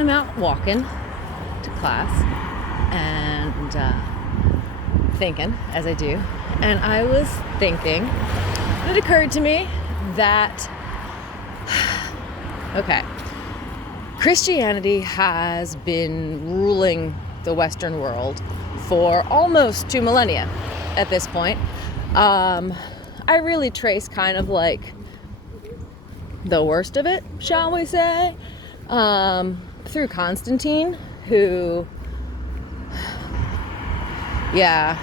I'm out walking to class and thinking, as I do, and I was thinking, it occurred to me that, okay, Christianity has been ruling the Western world for almost 2 millennia at this point. I really trace kind of like the worst of it, shall we say, through Constantine, who, yeah,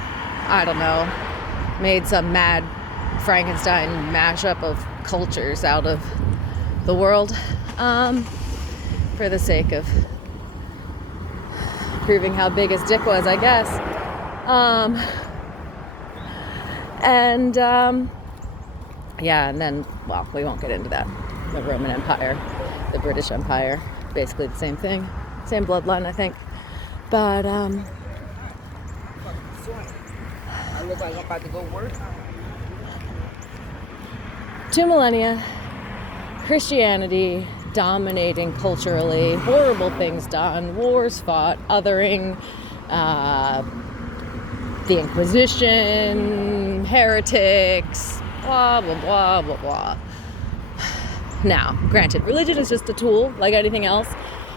I don't know, made some mad Frankenstein mashup of cultures out of the world, for the sake of proving how big his dick was, I guess. Yeah, and then, well, we won't get into that. The Roman Empire, the British Empire, basically the same thing, same bloodline, I think. But, I look like I'm about to go work. 2 millennia, Christianity dominating culturally, horrible things done, wars fought, othering, the Inquisition, heretics, blah, blah, blah, blah, blah. Now, granted, religion is just a tool like anything else,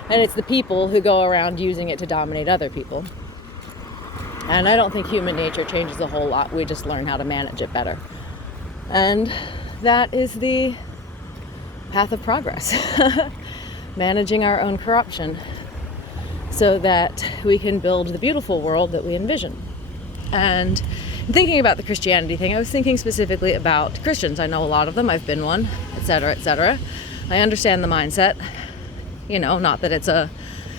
and it's the people who go around using it to dominate other people. And I don't think human nature changes a whole lot. We just learn how to manage it better. And that is the path of progress. Managing our own corruption so that we can build the beautiful world that we envision. And thinking about the Christianity thing, I was thinking specifically about Christians. I know a lot of them. I've been one, etc., etc. I understand the mindset. You know, not that it's a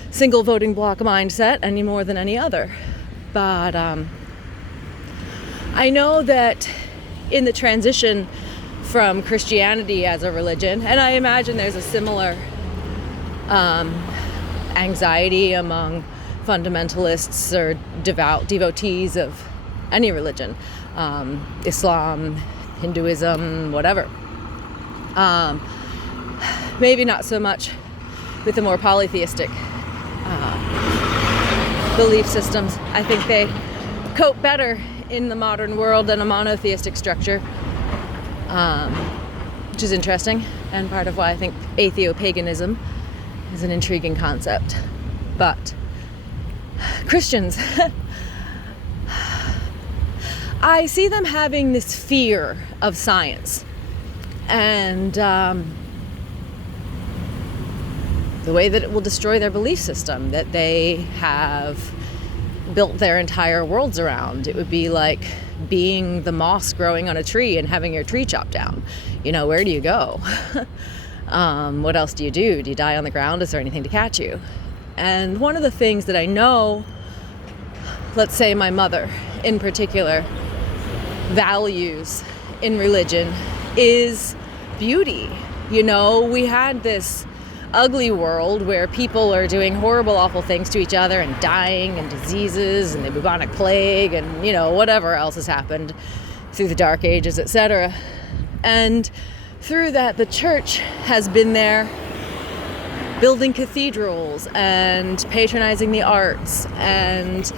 single voting block mindset any more than any other. But I know that in the transition from Christianity as a religion, and I imagine there's a similar anxiety among fundamentalists or devotees of any religion, Islam, Hinduism, whatever. Maybe not so much with the more polytheistic belief systems. I think they cope better in the modern world than a monotheistic structure, which is interesting, and part of why I think atheopaganism is an intriguing concept. But Christians, I see them having this fear of science and the way that it will destroy their belief system that they have built their entire worlds around. It would be like being the moss growing on a tree and having your tree chopped down. You know, where do you go? What else do? Do you die on the ground? Is there anything to catch you? And one of the things that I know, let's say my mother in particular, values in religion is beauty. You know, we had this ugly world where people are doing horrible, awful things to each other and dying and diseases and the bubonic plague and, you know, whatever else has happened through the Dark Ages, etc. And through that, the church has been there building cathedrals and patronizing the arts and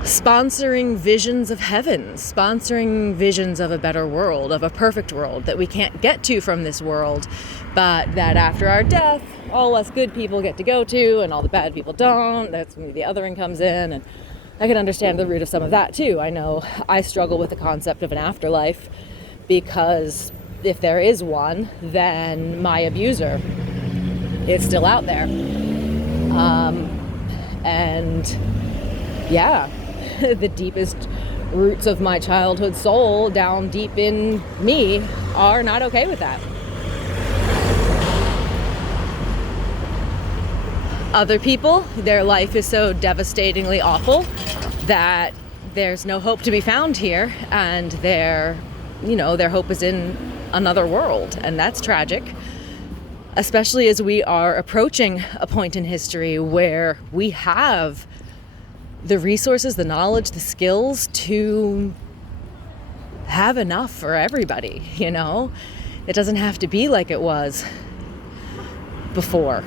sponsoring visions of heaven, sponsoring visions of a better world, of a perfect world that we can't get to from this world, but that after our death, all us good people get to go to and all the bad people don't. That's when the othering comes in, and I can understand the root of some of that too. I know I struggle with the concept of an afterlife because if there is one, then my abuser is still out there. And yeah, the deepest roots of my childhood soul down deep in me are not okay with that. Other people, their life is so devastatingly awful that there's no hope to be found here, and their hope is in another world, and that's tragic. Especially as we are approaching a point in history where we have the resources, the knowledge, the skills to have enough for everybody, you know? It doesn't have to be like it was before.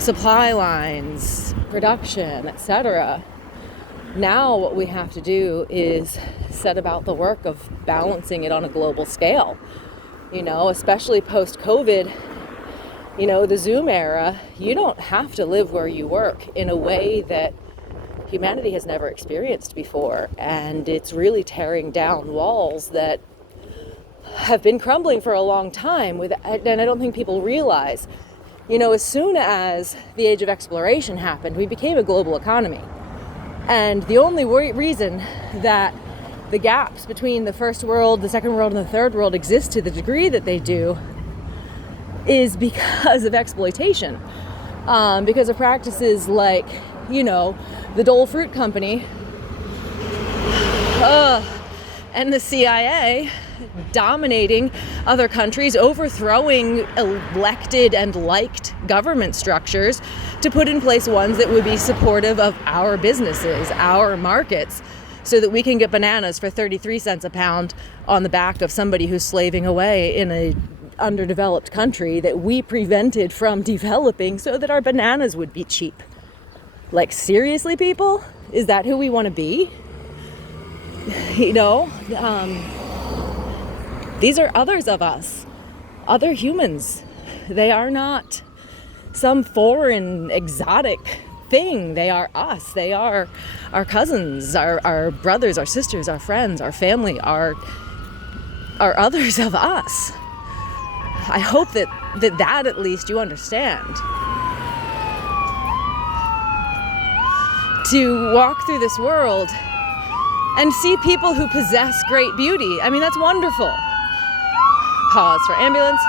supply lines, production, etc. Now what we have to do is set about the work of balancing it on a global scale. Especially post-COVID, the Zoom era, you don't have to live where you work in a way that humanity has never experienced before. And it's really tearing down walls that have been crumbling for a long time. And I don't think people realize, as soon as the age of exploration happened, we became a global economy. And the only reason that the gaps between the first world, the second world, and the third world exist to the degree that they do is because of exploitation. Because of practices like, the Dole Fruit Company and the CIA dominating other countries, overthrowing elected and liked government structures to put in place ones that would be supportive of our businesses, our markets, so that we can get bananas for 33 cents a pound on the back of somebody who's slaving away in a underdeveloped country that we prevented from developing so that our bananas would be cheap. Like, seriously, people? Is that who we want to be? These are others of us, other humans. They are not some foreign, exotic thing. They are us. They are our cousins, our brothers, our sisters, our friends, our family, our others of us. I hope that at least you understand. To walk through this world and see people who possess great beauty. I mean, that's wonderful. Pause for ambulance.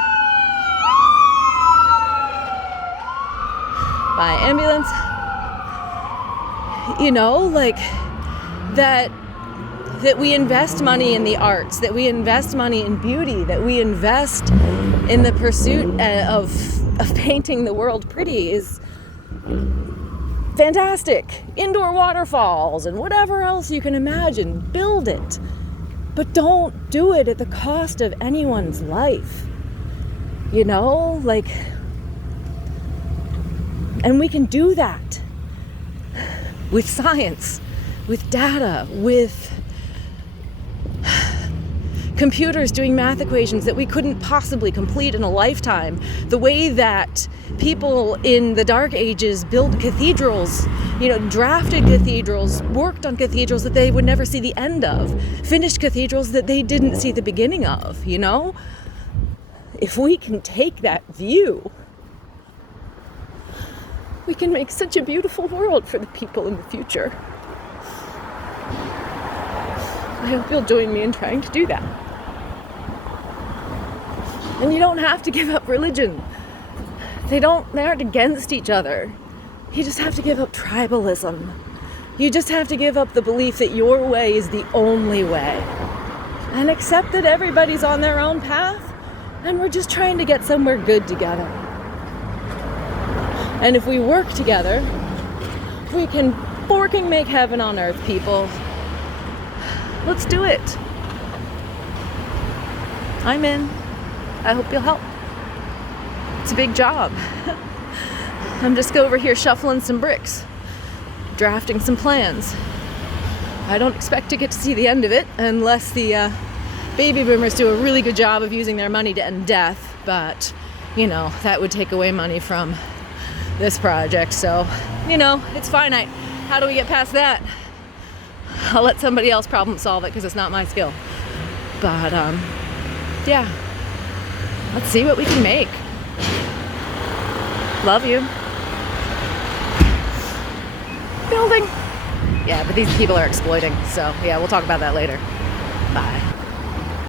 By ambulance. That we invest money in the arts, that we invest money in beauty, that we invest in the pursuit of painting the world pretty is fantastic. Indoor waterfalls and whatever else you can imagine, build it. But don't do it at the cost of anyone's life. And we can do that with science, with data, with computers doing math equations that we couldn't possibly complete in a lifetime. The way that people in the Dark Ages built cathedrals, drafted cathedrals, worked on cathedrals that they would never see the end of, finished cathedrals that they didn't see the beginning of, If we can take that view, we can make such a beautiful world for the people in the future. I hope you'll join me in trying to do that. And you don't have to give up religion. They aren't against each other. You just have to give up tribalism. You just have to give up the belief that your way is the only way. And accept that everybody's on their own path, and we're just trying to get somewhere good together. And if we work together, we can make heaven on earth, people. Let's do it. I'm in. I hope you'll help. It's a big job. I'm just over here shuffling some bricks, drafting some plans. I don't expect to get to see the end of it unless the baby boomers do a really good job of using their money to end death. But, that would take away money from this project. So, it's finite. How do we get past that? I'll let somebody else problem solve it because it's not my skill. But, yeah. Let's see what we can make. Love you. Building. Yeah, but these people are exploiting. So, yeah, we'll talk about that later. Bye.